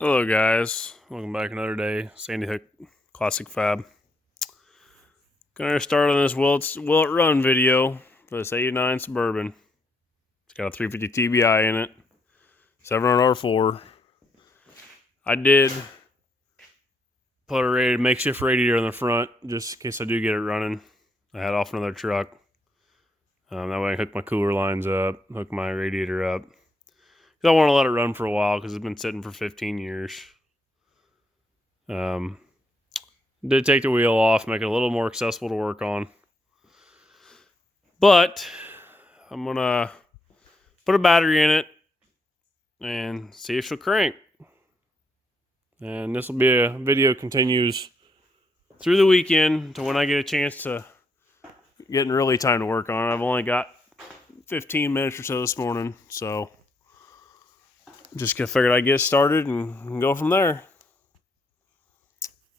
Hello guys, welcome back another day. Sandy Hook Classic Fab. Gonna start on this Will It Run video for this 89 Suburban. It's got a 350 TBI in it, 700R4. I did put a makeshift radiator in the front just in case I do get it running. I had off another truck. That way I can hook my cooler lines up, hook my radiator up. I want to let it run for a while because it's been sitting for 15 years. Did take the wheel off, make it a little more accessible to work on. But I'm going to put a battery in it and see if she'll crank. And this will be a video continues through the weekend to when I get a chance to getting really time to work on it. I've only got 15 minutes or so this morning, so just figured I'd get started and go from there.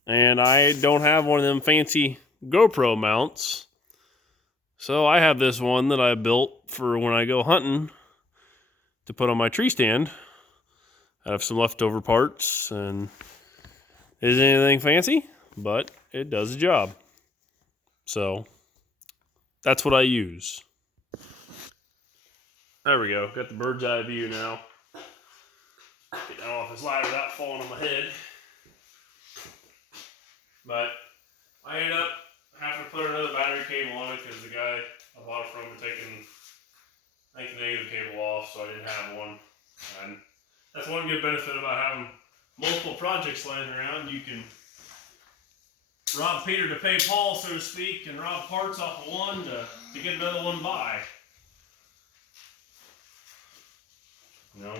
And I don't have one of them fancy GoPro mounts, so I have this one that I built for when I go hunting to put on my tree stand. I have some leftover parts, and it isn't anything fancy, but it does the job. So that's what I use. There we go. Got the bird's eye view now. Get that off this ladder without falling on my head. But I ended up having to put another battery cable on it because the guy I bought it from had taken, I think, the negative cable off, so I didn't have one. And that's one good benefit about having multiple projects laying around. You can rob Peter to pay Paul, so to speak, and rob parts off of one to get another one by. You know,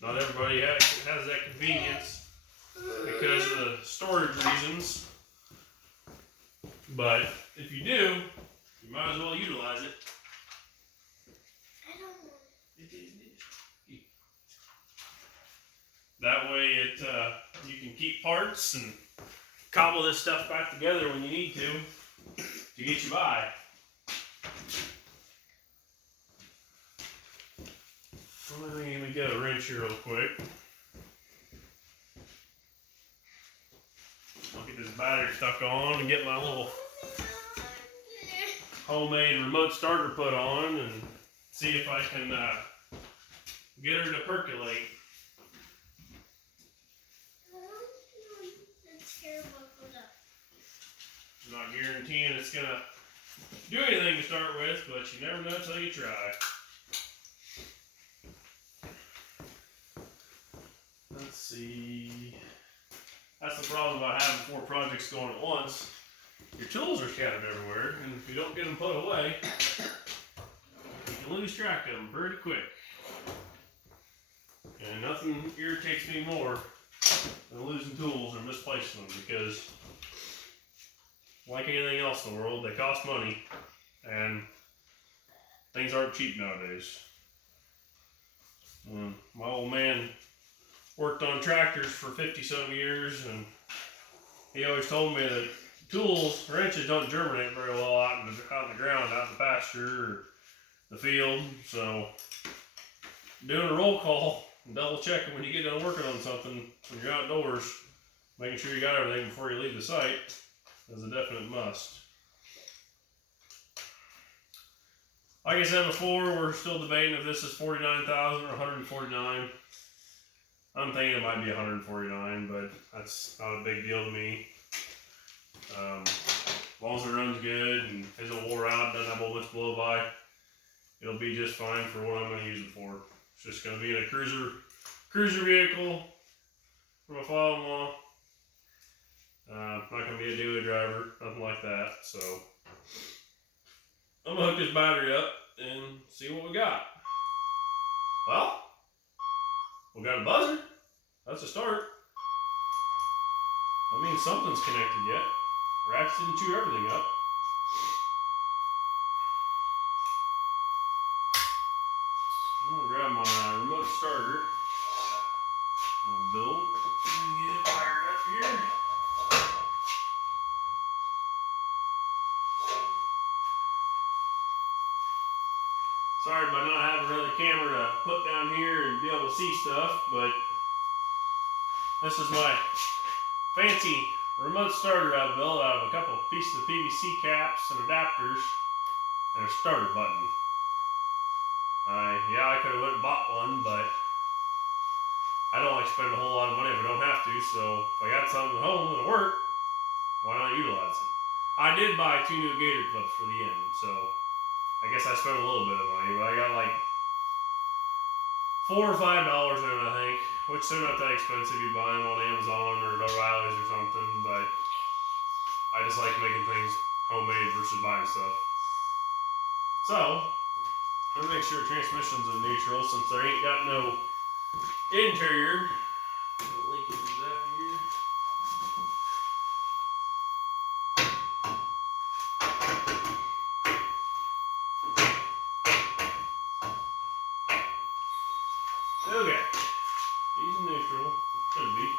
not everybody has that convenience because of the storage reasons. But if you do, you might as well utilize it. That way you can keep parts and cobble this stuff back together when you need to get you by. Let me get a wrench here real quick. I'll get this battery stuck on and get my little homemade remote starter put on and see if I can get her to percolate. I'm not guaranteeing it's going to do anything to start with, but you never know until you try. Let's see. That's the problem about having 4 projects going at once. Your tools are scattered everywhere, and if you don't get them put away, you can lose track of them pretty quick. And nothing irritates me more than losing tools or misplacing them, because like anything else in the world, they cost money, and things aren't cheap nowadays. My old man worked on tractors for 50-some years, and he always told me that tools, wrenches, don't germinate very well out in the ground, out in the pasture or the field. So doing a roll call and double checking when you get done working on something when you're outdoors, making sure you got everything before you leave the site is a definite must. Like I said before, we're still debating if this is $49,000 or $149,000. I'm thinking it might be $149,000, but that's not a big deal to me. As long as it runs good and isn't wore out, doesn't have a whole bunch blow by, it'll be just fine for what I'm going to use it for. It's just going to be in a cruiser vehicle for my father-in-law. Not going to be a daily driver, nothing like that. So I'm going to hook this battery up and see what we got. Well, we got a buzzer. That's a start. That means something's connected yet. Rats didn't chew everything up. I'm going to grab my remote starter. My build. Get it fired up here. Sorry about not having another camera to put down here and be able to see stuff, but This is my fancy remote starter I built out of a couple of pieces of PVC caps and adapters and a starter button. I could have went and bought one, but I don't like spending a whole lot of money if I don't have to, so if I got something at home that'll work, why not utilize it? I did buy 2 new gator clips for the end, so I guess I spent a little bit of money, but I got like $4 or $5 in it, I think, which they're not that expensive. You buy them on Amazon or O'Reilly's or something, but I just like making things homemade versus buying stuff. So, I'm gonna make sure the transmission's in neutral since there ain't got no interior. The leakage is out here. Okay, he's in neutral. Should be.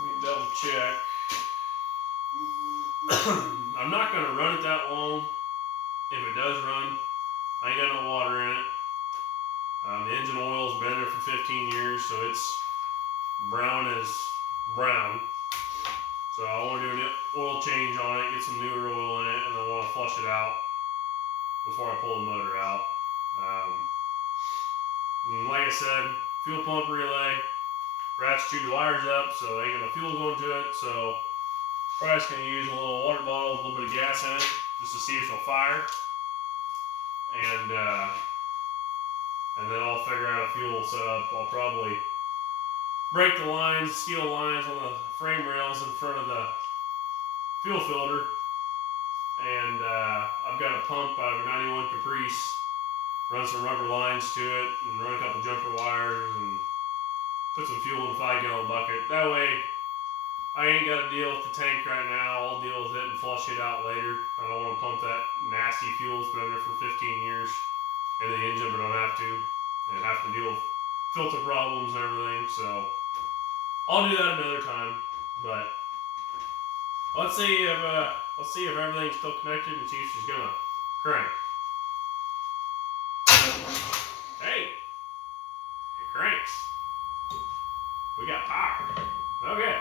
Let me double check. I'm not gonna run it that long. If it does run, I ain't got no water in it. The engine oil's been in there for 15 years, so it's brown as brown. So I want to do an oil change on it, get some newer oil in it, and I want to flush it out before I pull the motor out. And like I said, fuel pump relay, ratchet the wires up, so ain't got no fuel going to it. So probably just gonna use a little water bottle with a little bit of gas in it, just to see if it'll fire. And then I'll figure out a fuel setup. I'll probably break the lines, steel lines on the frame rails in front of the fuel filter. And I've got a pump out of a 91 Caprice. Run some rubber lines to it and run a couple jumper wires and put some fuel in a 5-gallon bucket. That way I ain't got to deal with the tank right now. I'll deal with it and flush it out later. I don't want to pump that nasty fuel that's been in there for 15 years in the engine, but I don't have to. And have to deal with filter problems and everything. So I'll do that another time. But let's see if everything's still connected and see if she's gonna crank. Hey, it cranks. We got power. Okay.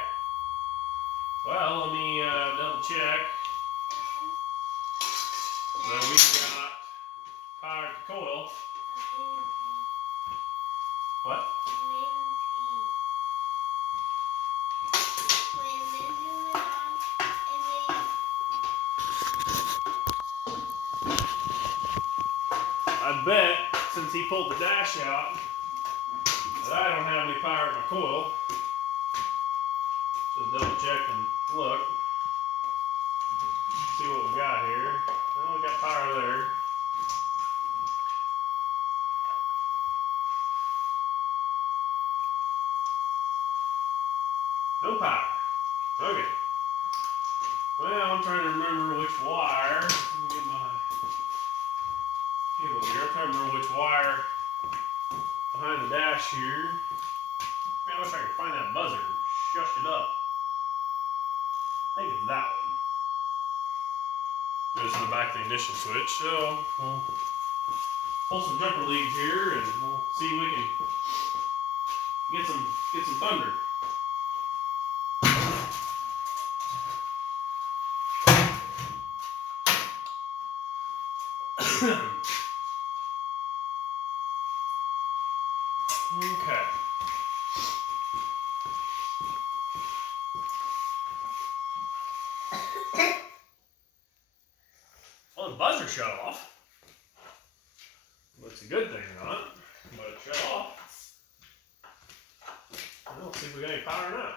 Well, let me double check. So we've got power at the coil. What? I bet since he pulled the dash out that I don't have any power in my coil. So double check and look. See what we got here. Well, we got power there. No power. Okay. Well, I'm trying to remember which wire. Let me get my cable here. I'm trying to remember which wire behind the dash here. Man, I wish I could find that buzzer and shush it up. I think it's that one. Goes in the back of the ignition switch. So we'll pull some jumper leads here and we'll see if we can get some thunder. Okay. Well, the buzzer shut off. Well, it's a good thing or not, but it shut off. Well, let's see if we got any power now.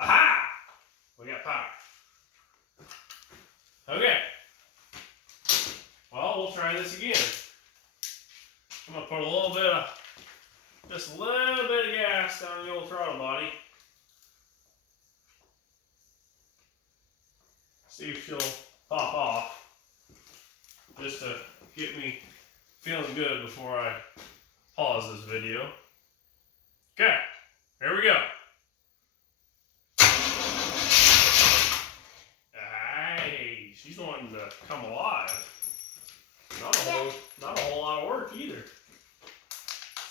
Aha! We got power. Okay. Well, we'll try this again. I'm gonna put just a little bit of gas down the old throttle body. See if she'll pop off. Just to get me feeling good before I pause this video. Okay, here we go. Hey, she's wanting to come alive. Not not a whole lot of work either.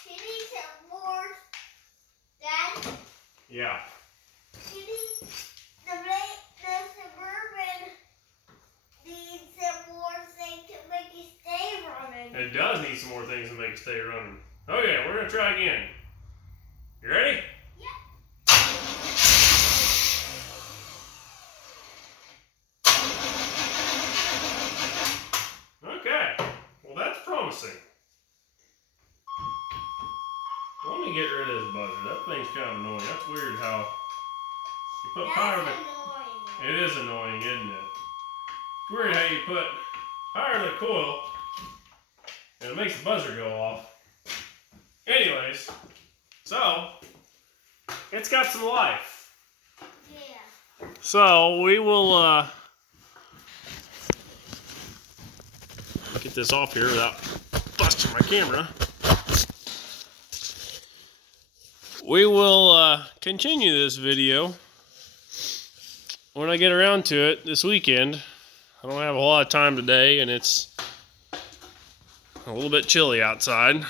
She needs some more, Dad. Yeah. She needs the Suburban needs some more things to make it stay running. It does need some more things to make it stay running. Okay, we're gonna try again. You ready? Yep. Okay. Well, that's promising. Let me get rid of this buzzer. That thing's kind of annoying. That's weird how you put power. That's annoying. It is annoying, isn't it? It's weird how you put power in the coil and it makes the buzzer go off. Anyways, so it's got some life. Yeah. So we will get this off here without busting my camera. We will continue this video when I get around to it this weekend. I don't have a whole lot of time today, and it's a little bit chilly outside.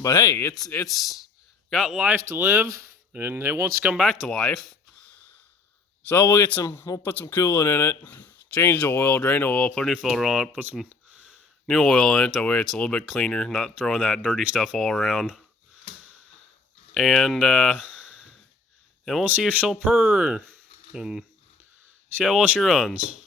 But hey, it's got life to live, and it wants to come back to life. So we'll put some coolant in it, change the oil, drain the oil, put a new filter on it, put some new oil in it. That way it's a little bit cleaner, not throwing that dirty stuff all around. And we'll see if she'll purr and see how well she runs.